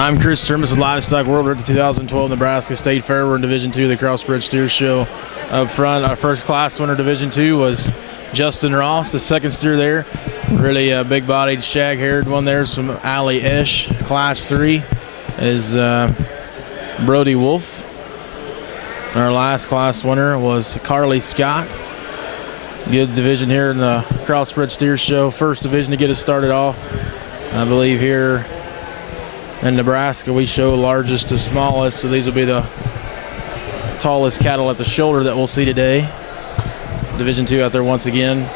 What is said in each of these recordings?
I'm Chris Termas with Livestock World. We're at the 2012 Nebraska State Fair. We're in Division II of the Crossbred Steer Show. Up front, our first class winner, Division II, was Justin Ross, the second steer there. Really big-bodied, shag-haired one there is from Ali Esch. Class 3 is Brody Wolf. Our last class winner was Carly Scott. Good division here in the Crossbred Steer Show. First division to get us started off. I believe here in Nebraska we show largest to smallest, so these will be the tallest cattle at the shoulder that we'll see today. Division II out there once again.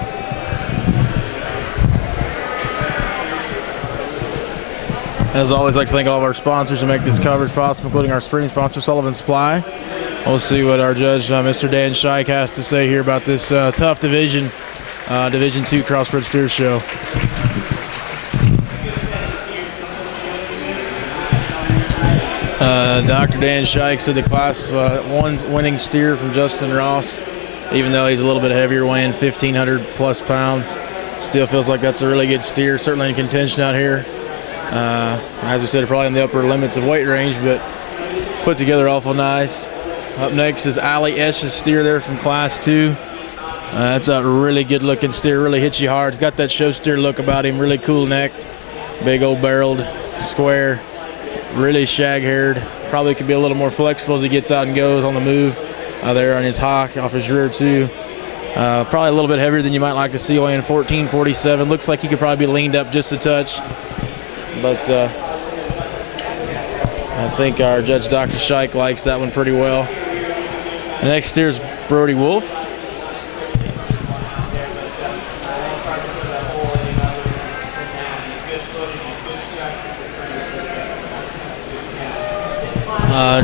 As always, I'd like to thank all of our sponsors who make this coverage possible, including our spring sponsor, Sullivan Supply. We'll see what our judge, Mr. Dan Scheich, has to say here about this tough division, Division II Crossbred Steer Show. Dr. Dan Scheich said the class one's winning steer from Justin Ross, even though he's a little bit heavier, weighing 1,500 plus pounds. Still feels like that's a really good steer, certainly in contention out here. As we said, probably in the upper limits of weight range, but put together awful nice. Up next is Ali Esch's steer there from Class 2. That's a really good looking steer, really hits you hard. He's got that show steer look about him, really cool necked, big old barreled, square, really shag haired. Probably could be a little more flexible as he gets out and goes on the move there on his hock, off his rear too. Probably a little bit heavier than you might like to see, weighing 1447. Looks like he could probably be leaned up just a touch, but I think our judge, Dr. Scheich, likes that one pretty well. The next steer is Brody Wolf.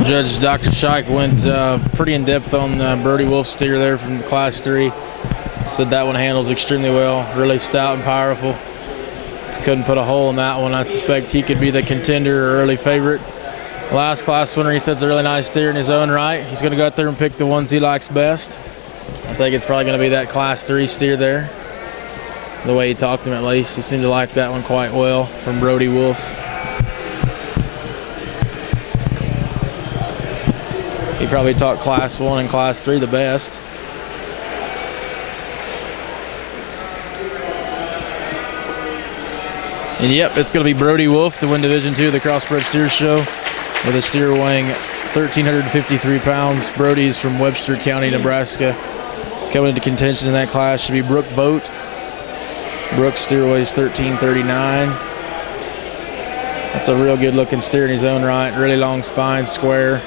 Judge Dr. Scheich went pretty in-depth on Brody Wolf's steer there from Class 3. Said that one handles extremely well, really stout and powerful. Couldn't put a hole in that one. I suspect he could be the contender or early favorite. Last class winner, he said, it's a really nice steer in his own right. He's going to go out there and pick the ones he likes best. I think it's probably going to be that Class 3 steer there. The way he talked to him, at least. He seemed to like that one quite well from Brody Wolf. He probably taught Class 1 and Class 3 the best. And yep, it's going to be Brody Wolf to win Division II of the Crossbred Steer Show, with a steer weighing 1,353 pounds. Brody's from Webster County, Nebraska. Coming into contention in that class should be Brooke Vogt. Brooke's steer weighs 1,339. That's a real good looking steer in his own right. Really long spine, square.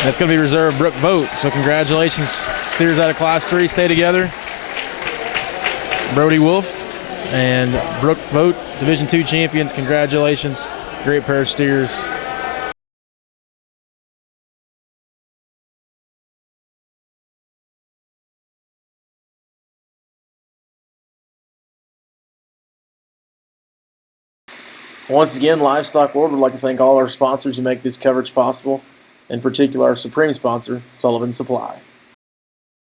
That's going to be reserved Brooke Vogt. So congratulations, steers out of Class 3. Stay together. Brody Wolf and Brooke Vogt, Division II champions. Congratulations. Great pair of steers. Once again, Livestock World would like to thank all our sponsors who make this coverage possible, in particular our supreme sponsor, Sullivan Supply.